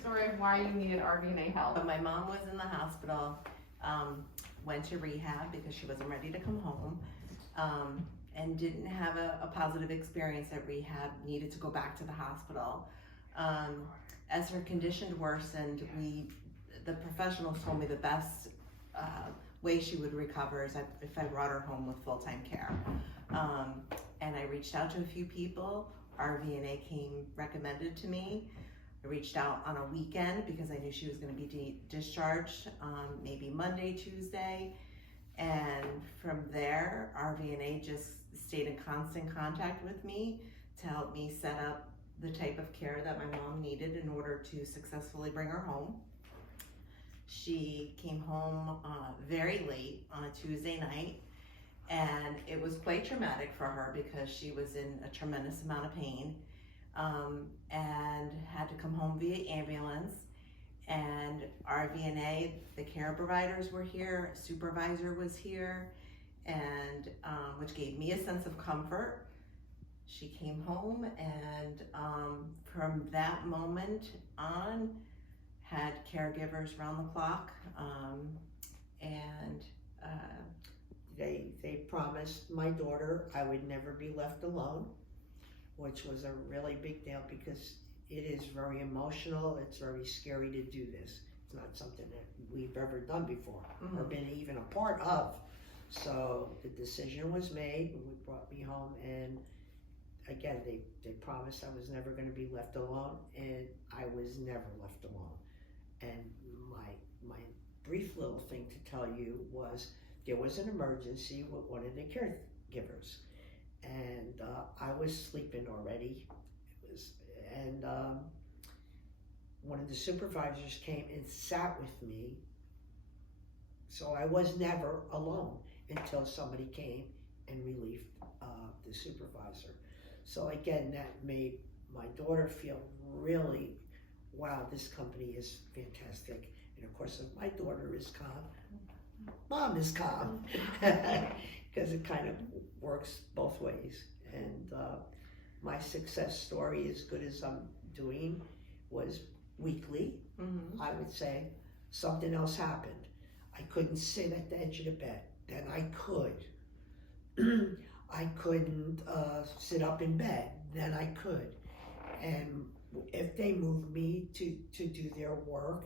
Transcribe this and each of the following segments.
story of why you needed RV&A help. But my mom was in the hospital, went to rehab because she wasn't ready to come home, and didn't have a positive experience at rehab, needed to go back to the hospital. As her condition worsened, the professionals told me the best way she would recover is if I brought her home with full-time care. And I reached out to a few people. RV&A came recommended to me. I reached out on a weekend because I knew she was going to be discharged maybe Monday, Tuesday. And from there, RV&A just stayed in constant contact with me to help me set up the type of care that my mom needed in order to successfully bring her home. She came home very late on a Tuesday night, and it was quite traumatic for her because she was in a tremendous amount of pain, and had to come home via ambulance. And RV&A, the care providers were here, a supervisor was here, and which gave me a sense of comfort. She came home, and from that moment on, had caregivers round the clock, and they promised my daughter I would never be left alone, which was a really big deal because it is very emotional. It's very scary to do this. It's not something that we've ever done before or been even a part of. So the decision was made, and brought me home, and again, they promised I was never going to be left alone, and I was never left alone. And my brief little thing to tell you was there was an emergency with one of the caregivers, and I was sleeping already. One of the supervisors came and sat with me, so I was never alone until somebody came and relieved the supervisor. So again, that made my daughter feel really, wow, this company is fantastic. And of course, if my daughter is calm, mom is calm, because it kind of works both ways. And my success story, as good as I'm doing, was weekly. I would say something else happened. I couldn't sit at the edge of the bed. Then I could. I couldn't sit up in bed. Then I could. And if they moved me to do their work,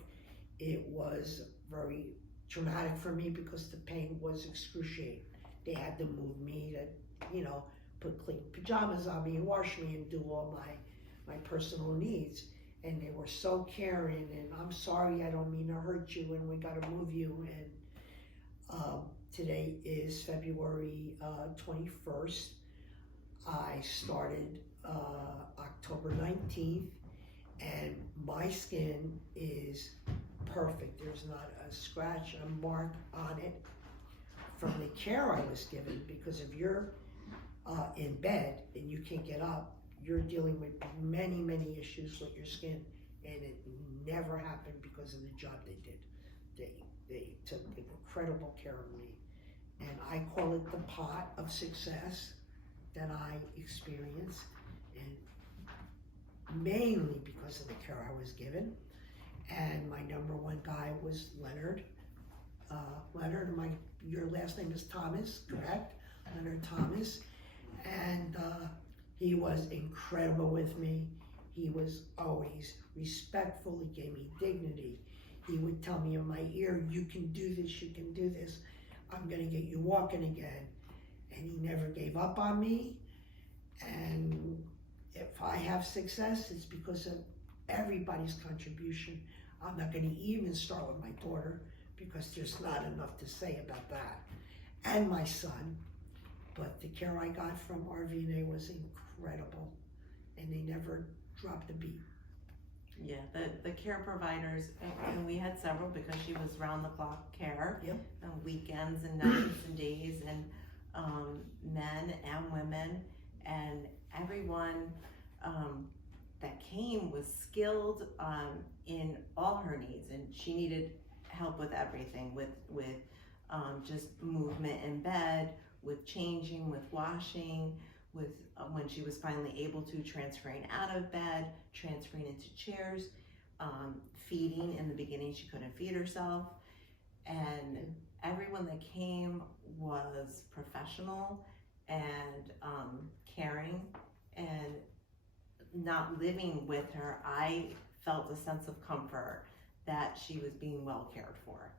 it was very traumatic for me because the pain was excruciating. They had to move me to, put clean pajamas on me and wash me and do all my personal needs. And they were so caring, and I'm sorry, I don't mean to hurt you, and we gotta move you. And today is February 21st. I started October 19th, and my skin is perfect. There's not a scratch, a mark on it from the care I was given, because if you're in bed and you can't get up, you're dealing with many, many issues with your skin, and it never happened because of the job they did. They took incredible care of me, and I call it the pot of success that I experienced, and mainly because of the care I was given. And my number one guy was Leonard. Leonard, your last name is Thomas, correct? Leonard Thomas. And he was incredible with me. He was always respectful. He gave me dignity. He would tell me in my ear, you can do this, you can do this. I'm gonna get you walking again. And he never gave up on me. And if I have success, it's because of everybody's contribution. I'm not gonna even start with my daughter because there's not enough to say about that. And my son. But the care I got from RV&A was incredible, and they never dropped a beat. Yeah, the care providers, and we had several because she was round-the-clock care, weekends and nights and days, and men and women, and everyone that came was skilled in all her needs, and she needed help with everything, with just movement in bed, with changing, with washing, with when she was finally able to, transferring out of bed, transferring into chairs. feeding. In the beginning, she couldn't feed herself, and everyone that came was professional and caring. And not living with her, I felt a sense of comfort that she was being well cared for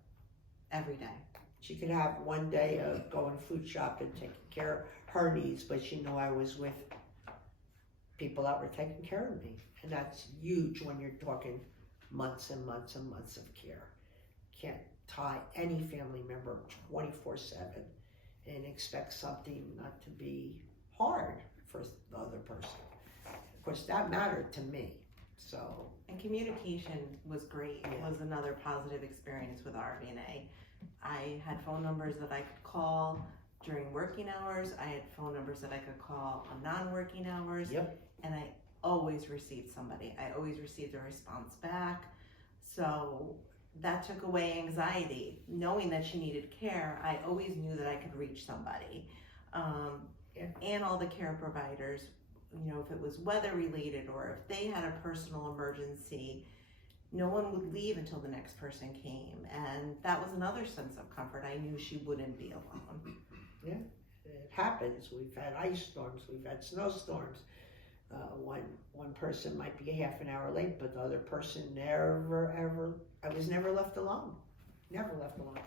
every day. She could have one day of going food shopping, taking care of her needs, but she knew I was with people that were taking care of me. And that's huge when you're talking months and months and months of care. Can't tie any family member 24/7 and expect something not to be hard for the other person. Of course, that mattered to me. So, and communication was great. It Yeah. was another positive experience with RVNA. I had phone numbers that I could call during working hours. I had phone numbers that I could call on non-working hours. Yep. And I always received somebody. I always received a response back. So that took away anxiety. Knowing that she needed care, I always knew that I could reach somebody. Yeah. And all the care providers, you know, if it was weather related or if they had a personal emergency, no one would leave until the next person came. And that was another sense of comfort. I knew she wouldn't be alone. It happens. We've had ice storms, we've had snowstorms. One person might be a half an hour late, but the other person never, ever, I was never left alone. Never left alone.